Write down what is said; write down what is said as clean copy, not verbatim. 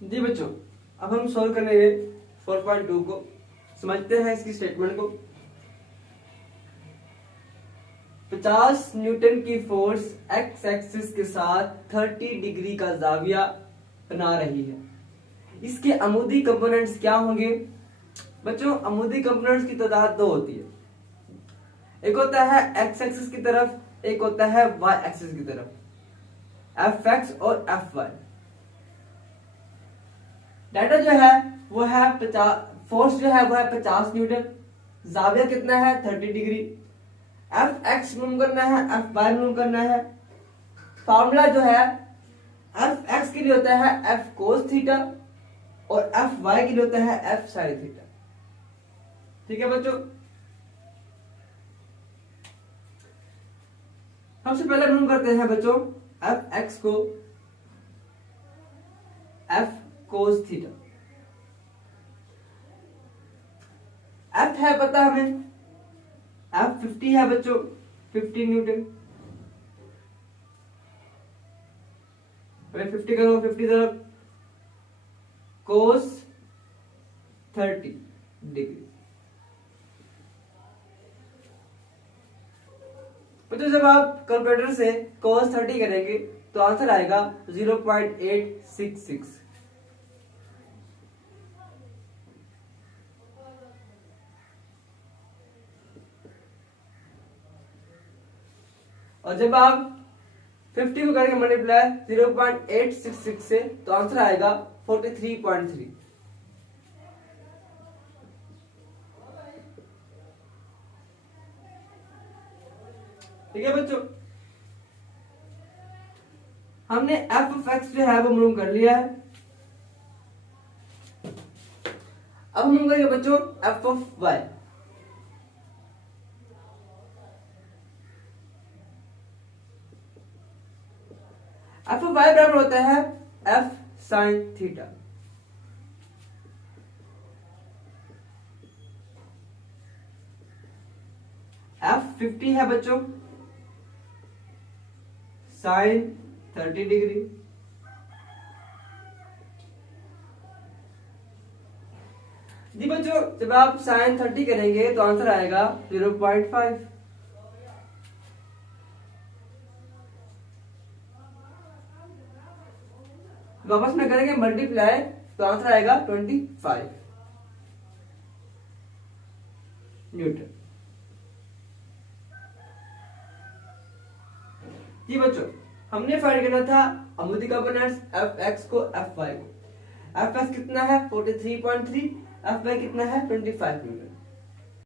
जी बच्चों, अब हम सॉल्व करेंगे 4.2 को। समझते हैं इसकी स्टेटमेंट को। 50 न्यूटन की फोर्स एक्स एक्सिस के साथ 30 डिग्री का जाविया बना रही है। इसके अमूदी कंपोनेंट्स क्या होंगे? बच्चों, अमूदी कंपोनेंट्स की तादाद दो होती है। एक होता है एक्स एक्सिस की तरफ, एक होता है वाई एक्सिस की तरफ, एफ एक्स और एफ वाई। डाटा जो है वो है 50, फोर्स जो है वो है 50 न्यूटन, जाविया कितना है 30 डिग्री। एफ एक्स मालूम करना है, एफ वाई मालूम करना है। फार्मूला जो है एफ एक्स के लिए होता है एफ कोस थीटा और एफ वाई के लिए होता है एफ साइन थीटा। ठीक है बच्चों, सबसे पहले मालूम करते हैं बच्चों एफ एक्स को एफ कोस थीटा। एफ है पता हमें, एफ 50 है बच्चों, 50 न्यूटन। 50 करो, 50 तरफ कोस 30 डिग्री। बच्चों, जब आप कैलकुलेटर से कोस 30 करेंगे तो आंसर आएगा 0.866। और जब आप 50 को करेंगे मल्टीप्लाई 0.866 से तो आंसर आएगा 43.3। ठीक है बच्चों, हमने एफ ऑफ एक्स जो है वो मालूम कर लिया है। अब हम करेंगे बच्चों F of Y. F of Y बराबर होता है एफ साइन थीटा। एफ 50 है बच्चों, साइन 30 डिग्री। जी बच्चों, जब आप साइन 30 करेंगे तो आंसर आएगा 0.5। वापस में करेंगे मल्टीप्लाई तो आंसर आएगा 25 न्यूटन। जी बच्चों, हमने फाइंड करना था अमूदी कंपोनेंट्स एफ एक्स को एफ वाई को। एफ एक्स कितना है 43.3, एफ वाई कितना है 25 न्यूटन।